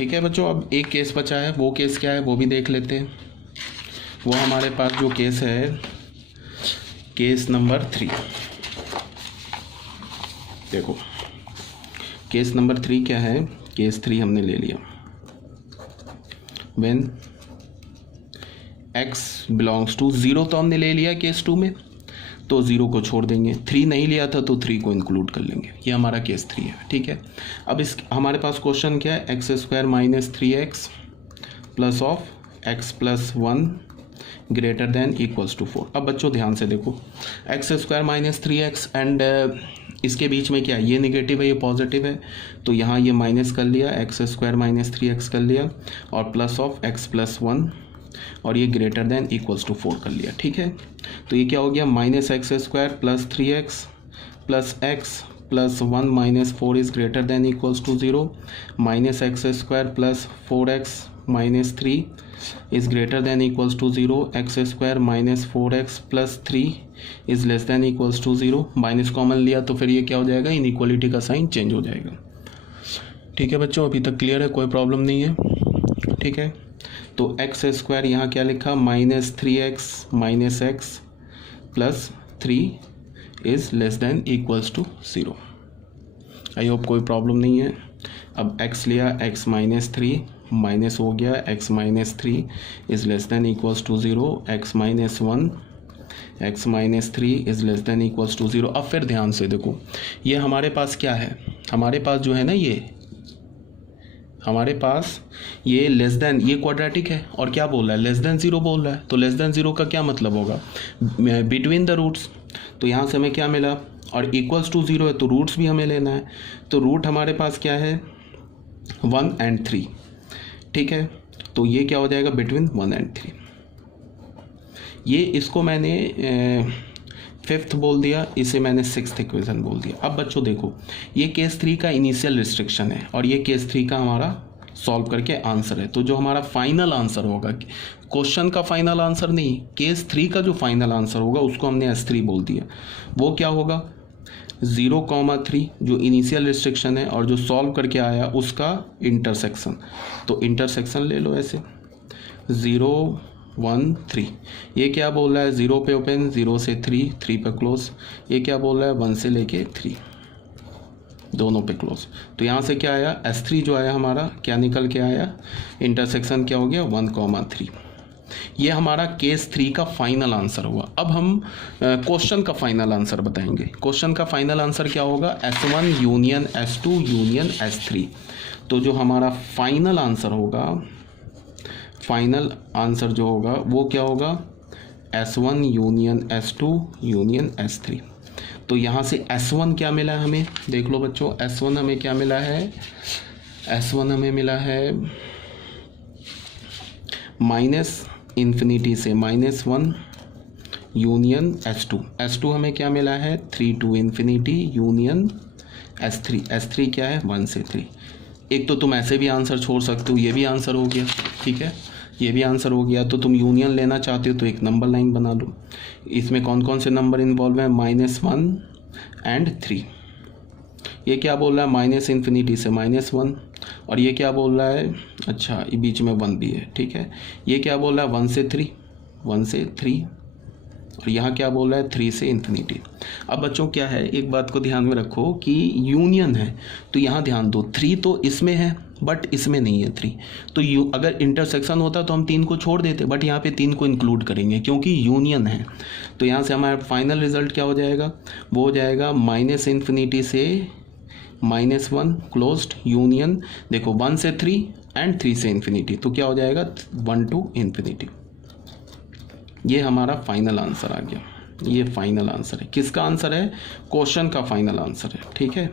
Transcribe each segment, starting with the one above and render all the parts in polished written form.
ठीक है बच्चों, अब एक केस बचा है, वो केस क्या है वो भी देख लेते हैं। वो हमारे पास जो केस है, केस नंबर 3। देखो केस नंबर 3 क्या है, केस 3 हमने ले लिया। व्हेन x बिलोंग्स टू 0 तो हमने ले लिया केस 2 में, तो 0 को छोड़ देंगे। 3 नहीं लिया था तो 3 को इंक्लूड कर लेंगे। ये हमारा केस 3 है। ठीक है, अब इस हमारे पास क्वेश्चन क्या है, x square minus 3x plus of x plus 1 greater than equals to 4। अब बच्चों ध्यान से देखो, x square minus 3x and इसके बीच में क्या है, ये नेगेटिव है ये पॉजिटिव है, तो यहाँ ये माइनस कर लिया, एक्स स्क्वायर माइनस 3x कर लिया और प्लस ऑफ x प्लस 1 और ये ग्रेटर देन इक्वल्स टू 4 कर लिया। ठीक है, तो ये क्या हो गया, minus x square plus 3x plus x plus 1 minus 4 is greater than equals to 0, minus x square plus 4x minus 3 is greater than equals to 0, x square minus 4x plus 3 is less than equals to 0। Minus common लिया तो फिर ये क्या हो जाएगा, inequality का sign change हो जाएगा। ठीक है बच्चों, अभी तक क्लियर है, कोई प्रॉब्लम नहीं है। ठीक है, तो एक्स स्क्वायर यहाँ क्या लिखा, minus 3x minus x plus 3 is less than equals to 0। I hope कोई प्रॉब्लम नहीं है। अब x लिया, x माइनस 3 माइनस हो गया, x minus 3 is less than equals to 0, x minus 1 x minus 3 is less than equals to 0। अब फिर ध्यान से देखो, ये हमारे पास क्या है, हमारे पास जो है ना, ये हमारे पास ये लेस देन, ये क्वाड्रेटिक है और क्या बोल रहा है, लेस देन 0 बोल रहा है। तो लेस देन 0 का क्या मतलब होगा, बिटवीन द रूट्स। तो यहाँ से हमें क्या मिला, और इक्वल्स टू 0 है तो रूट्स भी हमें लेना है। तो रूट हमारे पास क्या है, 1 एंड 3। ठीक है, तो ये क्या हो जाएगा, बिटवीन 1 एंड 3। ये इसको मैंने 5th बोल दिया, इसे मैंने 6th इक्वेशन बोल दिया। अब बच्चों देखो, ये केस 3 का इनिशियल रिस्ट्रिक्शन है और ये केस 3 का हमारा सॉल्व करके आंसर है। तो जो हमारा फाइनल आंसर होगा, क्वेश्चन का फाइनल आंसर नहीं, केस 3 का जो फाइनल आंसर होगा उसको हमने S3 बोल दिया। वो क्या होगा, 0,3 जो इनिशियल रिस्ट्रिक्शन है और जो सॉल्व करके आया उसका इंटरसेक्शन। तो इंटरसेक्शन ले लो ऐसे, 0 1 3। ये क्या बोल रहा है, 0 पे ओपन, 0 से 3, 3 पे क्लोज। ये क्या बोल रहा है, 1 से लेके 3, दोनों पे क्लोज। तो यहाँ से क्या आया, S3 जो आया हमारा, क्या निकल के आया, इंटरसेक्शन क्या हो गया, 1,3। ये हमारा केस 3 का फाइनल आंसर हुआ। अब हम क्वेश्चन का फाइनल आंसर बताएंगे। क्वेश्चन का फाइनल आंसर क्या होगा, S1 union S2 union S3। तो जो हमारा फाइनल आंसर होगा, फाइनल आंसर जो होगा वो क्या होगा, S1 union S2 union S3। तो यहाँ से S1 क्या मिला है हमें, देख लो बच्चों, S1 हमें क्या मिला है, S1 हमें मिला है माइनस इन्फिनिटी से -1 यूनियन S2। S2 हमें क्या मिला है, 3 to infinity union S3। S3 क्या है, 1 से 3। एक तो तुम ऐसे भी आंसर छोड़ सकते हो, ये भी आंसर हो गया। ठीक है, ये भी आंसर हो गया। तो तुम यूनियन लेना चाहते हो तो एक नंबर लाइन बना लो। इसमें कौन कौन से नंबर इन्वॉल्व है, -1 एंड 3। ये क्या बोल रहा है, माइनस इन्फिनिटी से -1, और ये क्या बोल रहा है, अच्छा ये बीच में 1 भी है। ठीक है, ये क्या बोल रहा है, 1 से 3, 1 से 3, और यहाँ क्या बोल रहा है, 3 से इन्फिनिटी। अब बच्चों क्या है, एक बात को ध्यान में रखो कि यूनियन है तो यहाँ ध्यान दो, 3 तो इसमें है बट इसमें नहीं है 3। तो अगर इंटरसेक्शन होता तो हम 3 को छोड़ देते, बट यहाँ पे 3 को इंक्लूड करेंगे क्योंकि यूनियन है। तो यहाँ से हमारा फाइनल रिजल्ट क्या हो जाएगा, वो हो जाएगा माइनस इन्फिनिटी से -1 क्लोज्ड यूनियन, देखो 1 से 3 एंड 3 से इन्फिनिटी। तो क्या हो जाएगा, 1 to इन्फिनिटी। ये हमारा फाइनल आंसर आ गया। ये फाइनल आंसर है, किसका आंसर है, क्वेश्चन का फाइनल आंसर है। ठीक है,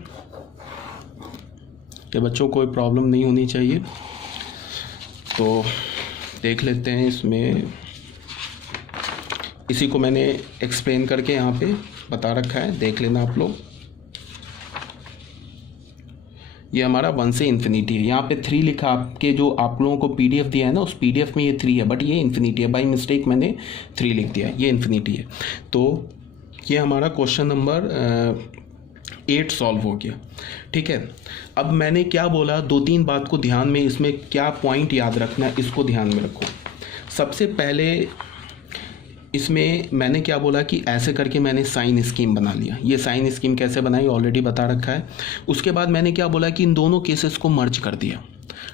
ये बच्चों कोई प्रॉब्लम नहीं होनी चाहिए। तो देख लेते हैं इसमें, इसी को मैंने एक्सप्लेन करके यहाँ पे बता रखा है, देख लेना आप लोग। ये हमारा 1 से इन्फिनिटी है, यहाँ पे 3 लिखा, आपके जो आप लोगों को PDF दिया है ना, उस PDF में ये 3 है, बट ये इन्फिनिटी है, बाई मिस्टेक मैंने 3 लिख दिया है, ये इन्फिनिटी है। तो ये हमारा क्वेश्चन नंबर 8 सॉल्व हो गया। ठीक है, अब मैंने क्या बोला, 2-3 बात को ध्यान में, इसमें क्या पॉइंट याद रखना है इसको ध्यान में रखो। सबसे पहले इसमें मैंने क्या बोला कि ऐसे करके मैंने साइन स्कीम बना लिया। ये साइन स्कीम कैसे बनाई ऑलरेडी बता रखा है। उसके बाद मैंने क्या बोला कि इन दोनों केसेस को मर्ज कर दिया।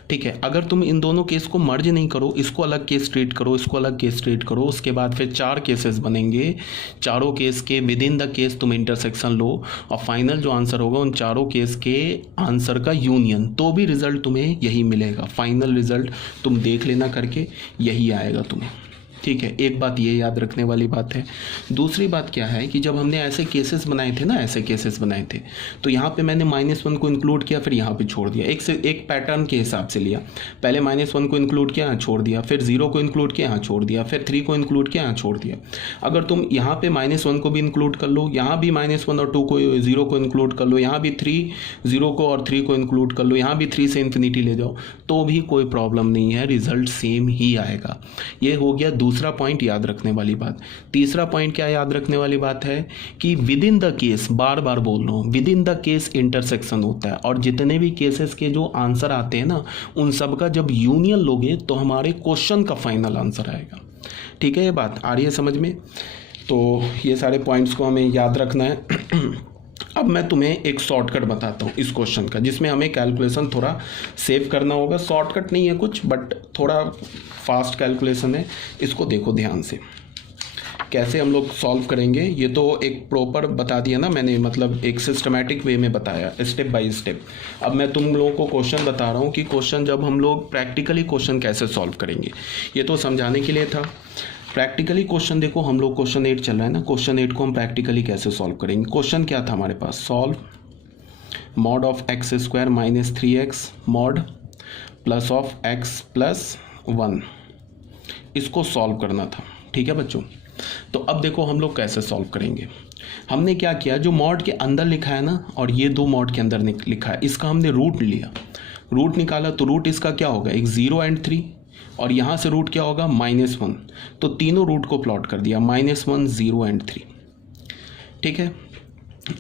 ठीक है, अगर तुम इन दोनों केस को मर्ज नहीं करो, इसको अलग केस ट्रीट करो, इसको अलग केस ट्रीट करो, उसके बाद फिर 4 केसेस बनेंगे। चारों केस के विद इन द केस तुम इंटरसेक्शन लो और फाइनल जो आंसर होगा उन चारों केस के आंसर का यूनियन, तो भी रिजल्ट तुम्हें यही मिलेगा। फाइनल रिजल्ट तुम देख लेना करके, यही आएगा तुम्हें। ठीक है, एक बात ये याद रखने वाली बात है। दूसरी बात क्या है कि जब हमने ऐसे केसेस बनाए थे ना, ऐसे केसेस बनाए थे, तो यहाँ पे मैंने -1 को इंक्लूड किया, फिर यहाँ पे छोड़ दिया। एक पैटर्न के हिसाब से लिया। पहले -1 को इंक्लूड किया, यहाँ छोड़ दिया, फिर 0 को इंक्लूड किया, यहाँ छोड़ दिया, फिर 3 को इंक्लूड किया, यहाँ छोड़ दिया। अगर तुम यहाँ पे -1 को भी इंक्लूड कर लो, यहाँ भी -1 और 2 को 0 को इंक्लूड कर लो, यहाँ भी 3 0 को और 3 को इंक्लूड कर लो, यहाँ भी 3 से इन्फिनिटी ले जाओ, तो भी कोई प्रॉब्लम नहीं है, रिजल्ट सेम ही आएगा। ये हो गया दूसरा पॉइंट याद रखने वाली बात। तीसरा पॉइंट क्या याद रखने वाली बात है कि विद इन द केस, बार बार बोल रहा हूं, with in the case intersection होता है, और जितने भी केसेस के जो आंसर आते हैं ना, उन सब का जब यूनियन लोगे तो हमारे क्वेश्चन का फाइनल आंसर आएगा। ठीक है, ये बात आ रही है समझ में? तो ये सारे पॉइंट्स को हमें याद रखना है। अब मैं तुम्हें एक शॉर्टकट बताता हूँ इस क्वेश्चन का, जिसमें हमें कैलकुलेशन थोड़ा सेव करना होगा। शॉर्टकट नहीं है कुछ, बट थोड़ा फास्ट कैलकुलेशन है। इसको देखो ध्यान से, कैसे हम लोग सॉल्व करेंगे। ये तो एक प्रॉपर बता दिया ना मैंने, मतलब एक सिस्टमैटिक वे में बताया, स्टेप बाय स्टेप। अब मैं तुम लोगों को क्वेश्चन बता रहा हूँ कि क्वेश्चन जब हम लोग प्रैक्टिकली क्वेश्चन कैसे सॉल्व करेंगे। ये तो समझाने के लिए था। प्रैक्टिकली क्वेश्चन देखो, हम लोग क्वेश्चन 8 चल रहा है ना, क्वेश्चन 8 को हम प्रैक्टिकली कैसे सॉल्व करेंगे। क्वेश्चन क्या था हमारे पास, solve mod of x² - 3x mod plus of x + 1, इसको सॉल्व करना था। ठीक है बच्चों, तो अब देखो हम लोग कैसे सॉल्व करेंगे। हमने क्या किया, जो मॉड के अंदर लिखा है ना, और ये 2 मॉड के अंदर लिखा है, इसका हमने रूट लिया, रूट निकाला, तो रूट इसका क्या होगा, एक 0 और 3, और यहाँ से रूट क्या होगा -1, तो तीनों रूट को प्लॉट कर दिया, -1, 0 और 3। ठीक है,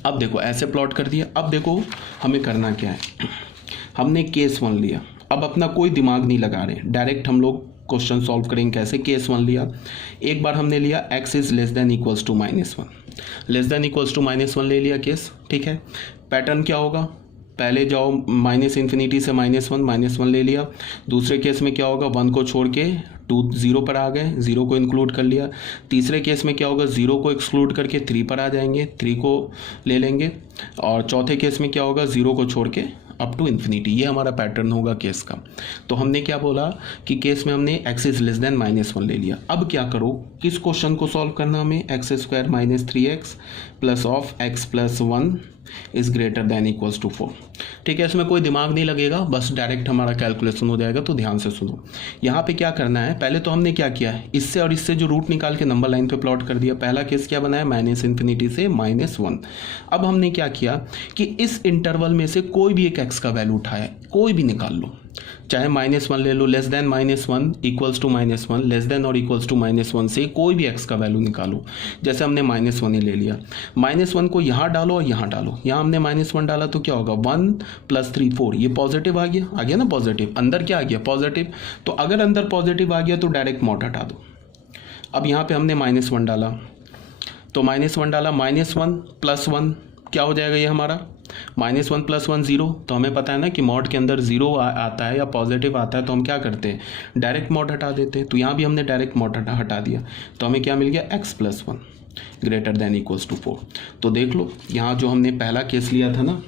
अब देखो ऐसे प्लॉट कर दिया। अब देखो हमें करना क्या है, हमने केस 1 लिया। अब अपना कोई दिमाग नहीं लगा रहे, डायरेक्ट हम लोग क्वेश्चन सॉल्व करेंगे। कैसे, केस 1 लिया, एक बार हमने लिया x ≤ -1, -1 ले लिया केस। ठीक है, पैटर्न क्या होगा, पहले जाओ -∞ से -1 ले लिया। दूसरे केस में क्या होगा, 1 को छोड़ के 2 0 पर आ गए, 0 को इंक्लूड कर लिया। तीसरे केस में क्या होगा, 0 को एक्सक्लूड करके 3 पर आ जाएंगे, 3 को ले लेंगे। और चौथे केस में क्या होगा, 0 को छोड़ के अप टू इन्फिनिटी। ये हमारा पैटर्न होगा केस का। तो हमने क्या बोला कि केस में हमने x ≤ -1 ले लिया। अब क्या करो, किस क्वेश्चन को सॉल्व करना हमें, x² - 3x plus of x + 1 is greater than equals to 4। ठीक है, इसमें कोई दिमाग नहीं लगेगा, बस डायरेक्ट हमारा कैलकुलेशन हो जाएगा। तो ध्यान से सुनो, यहाँ पे क्या करना है, पहले तो हमने क्या किया है, इससे और इससे जो रूट निकाल के नंबर लाइन पे प्लॉट कर दिया। पहला केस क्या बनाया, -∞ से -1। अब हमने क्या किया कि इस इंटरवल में से कोई भी एक x का वैल्यू उठाया, कोई भी निकाल लो, चाहे -1 ले लो, less than -1 equals to -1, less than और इक्वल्स टू -1 से कोई भी x का वैल्यू निकालो। जैसे हमने -1 ही ले लिया, -1 को यहाँ डालो और यहाँ डालो। यहाँ हमने -1 डाला तो क्या होगा, 1 + 3 4, ये पॉजिटिव आ गया ना, पॉजिटिव अंदर क्या आ गया, पॉजिटिव। तो अगर अंदर पॉजिटिव आ गया तो डायरेक्ट मॉड हटा दो। अब यहाँ पे हमने -1 डाला, तो -1 डाला, -1 + 1 क्या हो जाएगा, ये हमारा -1 + 1 0। तो हमें पता है ना कि मॉड के अंदर 0 आता है या पॉजिटिव आता है, तो हम क्या करते हैं, डायरेक्ट मॉड हटा देते हैं। तो यहाँ भी हमने डायरेक्ट मॉड हटा दिया, तो हमें क्या मिल गया, x + 1 greater than equals to 4। तो देख लो, यहाँ जो हमने पहला केस लिया था ना,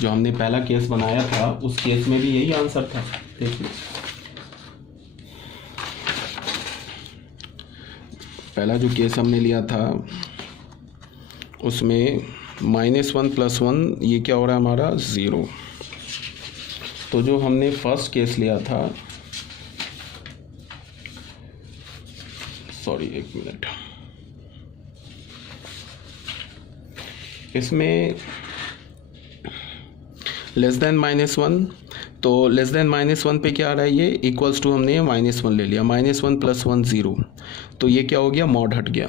जो हमने पहला केस बनाया था, उस केस में भी यही आंसर था। देख लो, पहला जो केस हमने लिया था उसमें -1 + 1, ये क्या हो रहा है हमारा, 0। तो जो हमने फर्स्ट केस लिया था, सॉरी 1 मिनट, इसमें लेस देन -1, तो लेस देन -1 पे क्या आ रहा है, ये इक्वल्स टू हमने -1 ले लिया, -1 + 1 0, तो ये क्या हो गया, मॉड हट गया।